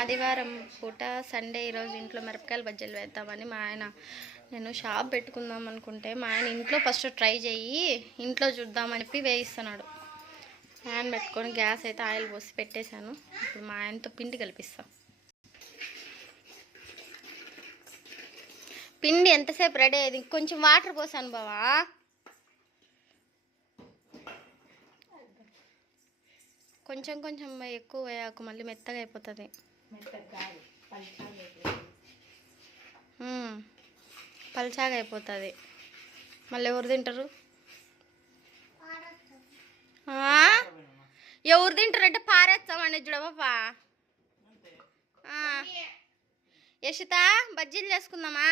ఆదివారం పూట సండే ఈరోజు ఇంట్లో మిరపకాయలు బజ్జీలు వేద్దామని మా ఆయన నేను షాప్ పెట్టుకుందాం అనుకుంటే మా ఆయన ఇంట్లో ఫస్ట్ ట్రై చేయి ఇంట్లో చూద్దామని చెప్పి వేయిస్తున్నాడు. ఫ్యాన్ పెట్టుకొని గ్యాస్ అయితే ఆయిల్ పోసి పెట్టేశాను. ఇప్పుడు మా ఆయనతో పిండి కల్పిస్తాం. పిండి ఎంతసేపు రెడీ అయ్యేది? కొంచెం వాటర్ పోసాను బావా. కొంచెం కొంచెం ఎక్కువ వేయకు మళ్ళీ మెత్తగా అయిపోతుంది. పల్చాగా అయిపోతుంది మళ్ళీ ఎవరు తింటారు? ఎవరు తింటారంటే పారేస్తామండి చూడబాపా యశిత బజ్జీలు చేసుకుందామా?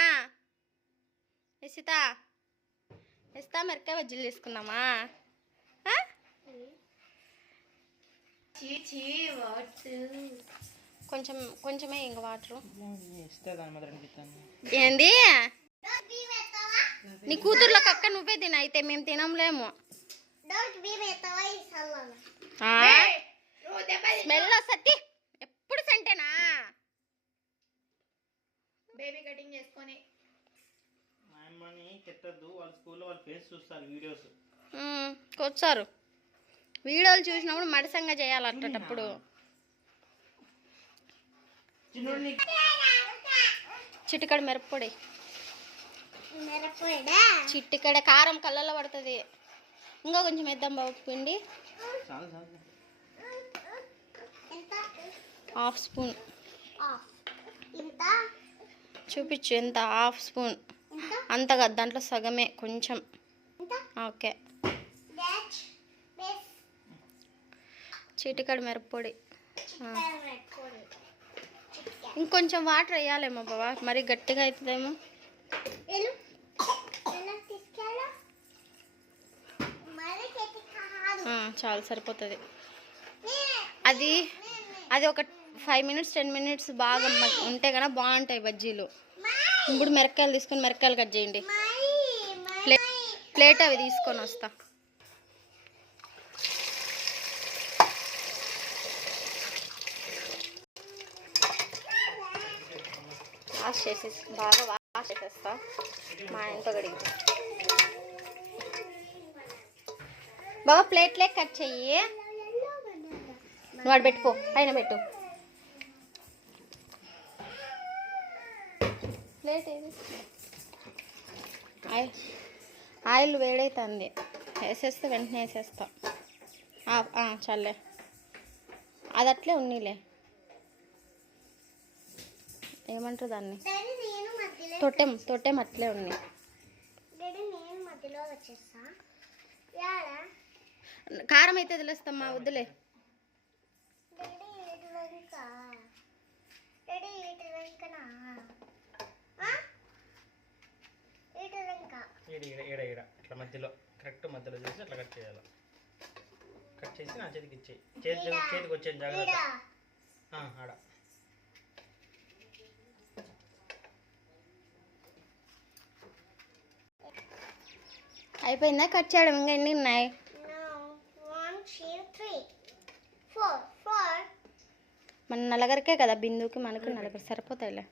యశిత యశిత మిరకాయ బజ్జీలు చేసుకుందామా ఆ? కొంచెం కొంచెమే ఇంక వాటరు. ఏంది? నీ కూతుర్లకు అక్క నువ్వే తిన అయితే మేము తినంలేము స్మెల్ వస్తుంది. ఎప్పుడు సంటేనా? బేబీ కటింగ్ చేసుకొని. మా అమ్మని తిట్టద్దు వాళ్ళ స్కూల్లో వాళ్ళ ఫేస్ చూస్తారు వీడియోస్. మ్మ్, కూర్చోరు వీడియోలు చూసినప్పుడు మడసంగా చేయాలి అట్టేటప్పుడు చిటికడ మిరప్పొడి. చిటికడ కారం కళ్ళల్లో పడుతుంది. ఇంకా కొంచెం వేద్దాం బాబు పిండి. Half spoon. చూపించు ఎంత? Half spoon. అంతగా దాంట్లో సగమే కొంచెం. ఓకే. చిటికడ మిరప్పొడి. ఇంకొంచెం వాటర్ వేయాలేమో బాబా మరి గట్టిగా అవుతుందేమో కాదు. చాలు సరిపోతుంది. అది అది ఒక ఫైవ్ మినిట్స్ టెన్ మినిట్స్ బాగా ఉంటే కనుక బాగుంటాయి బజ్జీలు. ఇప్పుడు మిరపకాయలు తీసుకొని మిరపకాయలు కట్ చేయండి. ప్లే ప్లేట్ అవి తీసుకొని వస్తా. వాష్ చేసేసి బాగా వాష్ చేసేస్తా. మా ఇంట్లో కడిగి. బాగా ప్లేట్లే కట్ చెయ్యి. వాడు పెట్టుకో పైన పెట్టు. ప్లేట్ ఏది? ఆయిల్. ఆయిల్ వేడైతుంది. వేసేస్తే వెంటనే వేసేస్తా. చల్లే. అది అట్లే ఉన్నీలే. ఏమంటారు దాన్ని? డాడీ నేను మధ్యలో తొట్టెం తొట్టెం అట్లే ఉన్నాయి యాడా కారం అయితే వదిలేస్తామ్మా వద్దులే. ఇట్లా మధ్యలో కరెక్ట్ మధ్యలో చేసి అట్లా కట్ చేయాలి. కట్ చేసి నా చేతికి ఇచ్చేయి. చేతి చేతికి వచ్చేది జాగ్రత్త. ఆ, ఆడ. అయిపోయిందా కట్ చేయడం ఇంకా ఎన్ని ఉన్నాయి No. One, two, three. Four. Four. మన నలుగురికే కదా బిందుకి మనకు నలుగురు సరిపోతాయిలే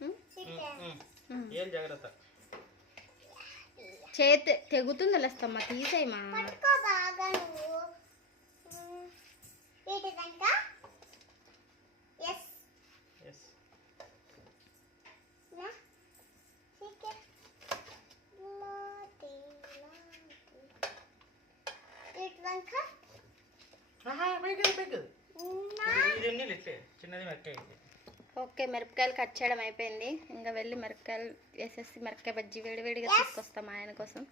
ఉమ్. ఏం జాగ్రత్త చేతి తెగుతుంది లేస్తమ్మా తీసేయమా పట్టుకో బాగా నువ్వు మ్మ్. ఇటు వెనుక ఎస్ ఎస్ నా సీకే లాటి లాటి ఇటు వెనుక నా ఇది ఎన్ని ఇట్లే చిన్నది మెక్కాయి ఓకే మిరపకాయలు కట్ చేయడం అయిపోయింది. ఇంకా వెళ్ళి మిరపకాయలు వేసేసి మిరపకాయ బజ్జీ వేడివేడిగా తీసుకొస్తాం మా ఆయన కోసం.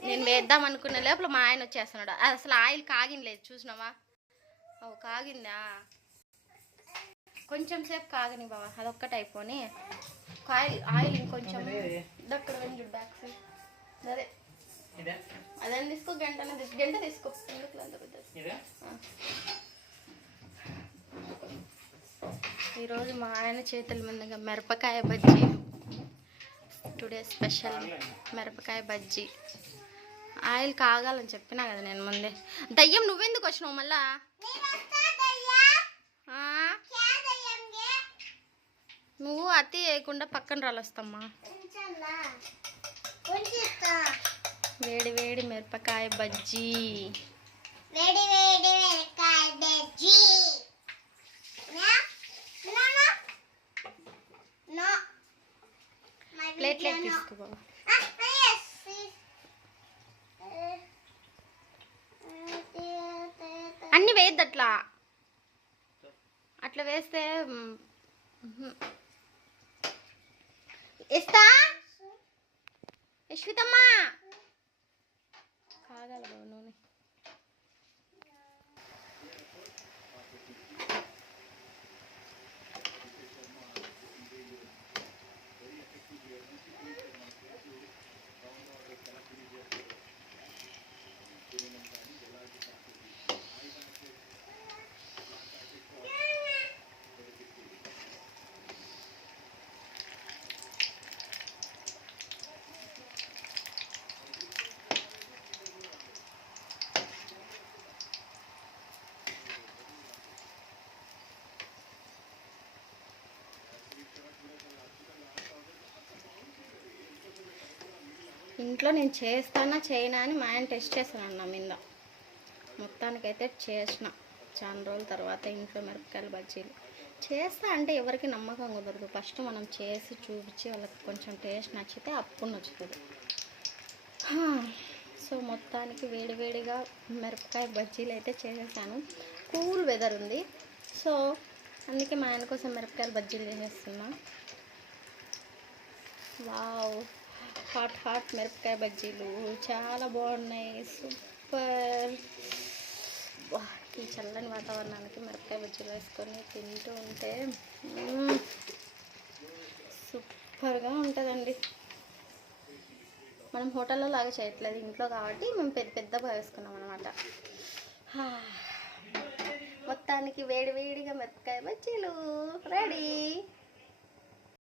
నేను వేద్దాం అనుకునే లోపల మా ఆయన వచ్చేస్తున్నాడు. అసలు ఆయిల్ కాగింలేదు చూసినావా? ఓ కాగిందా? కొంచెం సేపు కాగని బాబా అదొక్కటి అయిపోని ఆయిల్ ఆయిల్ ఇంకొంచెం దక్కడ వెంజు బ్యాక్ సైడ్ అదే. ఇదే. అదని తీసుకో? గంటనే తీసుకో. గంట తీసుకో. ఎందుకు అంత పెద్దది? ఇదే. ఈరోజు మా ఆయన చేతుల మీదుగా మిరపకాయ బజ్జీ. టుడే స్పెషల్ మిరపకాయ బజ్జీ. ఆయిల్ కాగాలని చెప్పినా కదా నేను ముందే. దయ్యం నువ్వెందుకు వచ్చినావు మళ్ళా? నువ్వు అతి వేయకుండా పక్కన రాలొస్తమ్మా. వేడి వేడి మిరపకాయ బజ్జీ. వేడి వేడి వెనకాయ బజ్జీ నా నో నో నో మై ప్లేట్లోకి తీసుకో బాబా yes. Uh, అన్ని వేయద్దు అట్లా. అట్లా వేస్తే. ఇస్తా? యశ్వితమ్మా! కాగాలి బాబు నూనె. ఇంట్లో నేను చేస్తానా చేయనా అని మా ఆయన టెస్ట్ చేశాను అన్న మీద. మొత్తానికైతే చేసిన. చాలా రోజుల తర్వాత ఇంట్లో మిరపకాయల బజ్జీలు. చేస్తా అంటే ఎవరికి నమ్మకం కుదరదు. ఫస్ట్ మనం చేసి చూపించి వాళ్ళకి కొంచెం టేస్ట్ నచ్చితే అప్పుడు నచ్చుతుంది. సో మొత్తానికి వేడివేడిగా మిరపకాయ బజ్జీలు అయితే చేసేసాను. కూల్ వెదర్ ఉంది. సో అందుకే మా ఆయన కోసం మిరపకాయలు బజ్జీలు చేసేస్తున్నా. వావ్. హాట్ హాట్ మిరపకాయ బజ్జీలు చాలా బాగున్నాయి. సూపర్. ఈ చల్లని వాతావరణానికి మిరపకాయ బజ్జీలు వేసుకొని తింటూ ఉంటే సూపర్గా ఉంటుందండి. మనం హోటల్లో లాగా చేయట్లేదు. ఇంట్లో కాబట్టి మేము పెద్ద పెద్దగా వేసుకున్నాం అనమాట మొత్తానికి వేడి వేడిగా మిరపకాయ బజ్జీలు. రెడీ.